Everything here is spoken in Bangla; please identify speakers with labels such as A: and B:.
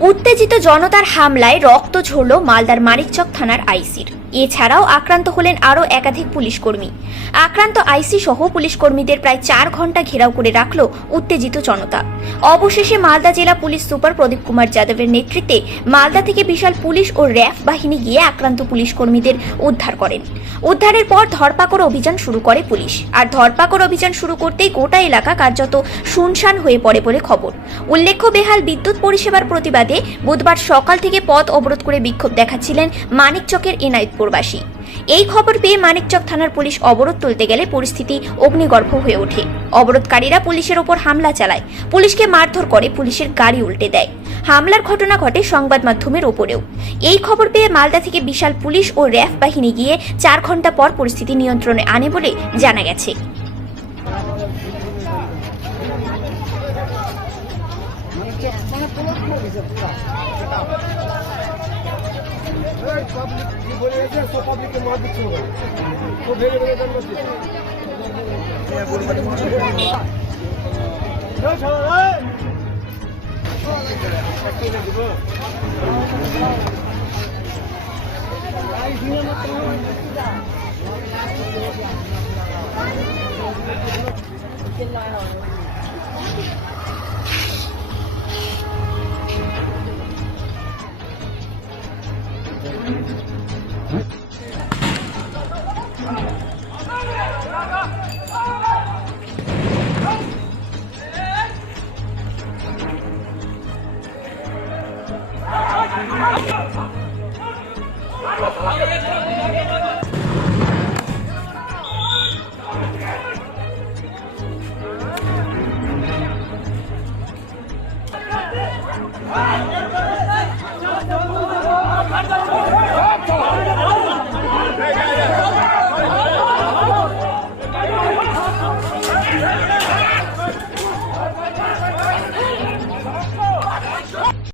A: উত্তেজিত জনতার হামলায় রক্ত ঝরল মালদার মানিকচক থানার আইসির। এছাড়াও আক্রান্ত হলেন আরও একাধিক পুলিশ কর্মী আক্রান্ত আইসি সহ পুলিশ কর্মীদের প্রায় চার ঘণ্টা ঘেরাও করে রাখল উত্তেজিত জনতা। অবশেষে মালদা জেলা পুলিশ সুপার প্রদীপ কুমার যাদবের নেতৃত্বে মালদা থেকে বিশাল পুলিশ ও র্যাফ বাহিনী গিয়ে আক্রান্ত পুলিশ কর্মীদের উদ্ধার করেন। উদ্ধারের পর ধরপাকড় অভিযান শুরু করে পুলিশ। আর ধরপাকড় অভিযান শুরু করতেই গোটা এলাকা কার্যত শুনশান হয়ে পড়ে বলে খবর। উল্লেখ্য, বেহাল বিদ্যুৎ পরিষেবার প্রতিবাদে বুধবার সকাল থেকে পথ অবরোধ করে বিক্ষোভ দেখাচ্ছিলেন মানিকচকের এনায়েতপুরবাসী এই খবর পেয়ে মানিকচক থানার পুলিশ অবরোধ তুলতে গেলে পরিস্থিতি অগ্নিগর্ভ হয়ে ওঠে। অবরোধকারীরা পুলিশের ওপর হামলা চালায়। পুলিশকে মারধর করে পুলিশের গাড়ি উল্টে দেয়। হামলার ঘটনা ঘটে সংবাদ মাধ্যমের ওপরেও। এই খবর পেয়ে মালদা থেকে বিশাল পুলিশ ও র্যাফ বাহিনী গিয়ে চার ঘণ্টা পর পরিস্থিতি নিয়ন্ত্রণে আনে বলে জানা গেছে।
B: মানে পুরো পুরো গেছে পাবলিক কি বলে গেছে সব পাবলিককে মার দিচ্ছে ওরা তো ভেঙে ভেঙে জন্ম দিচ্ছে Kardeşim!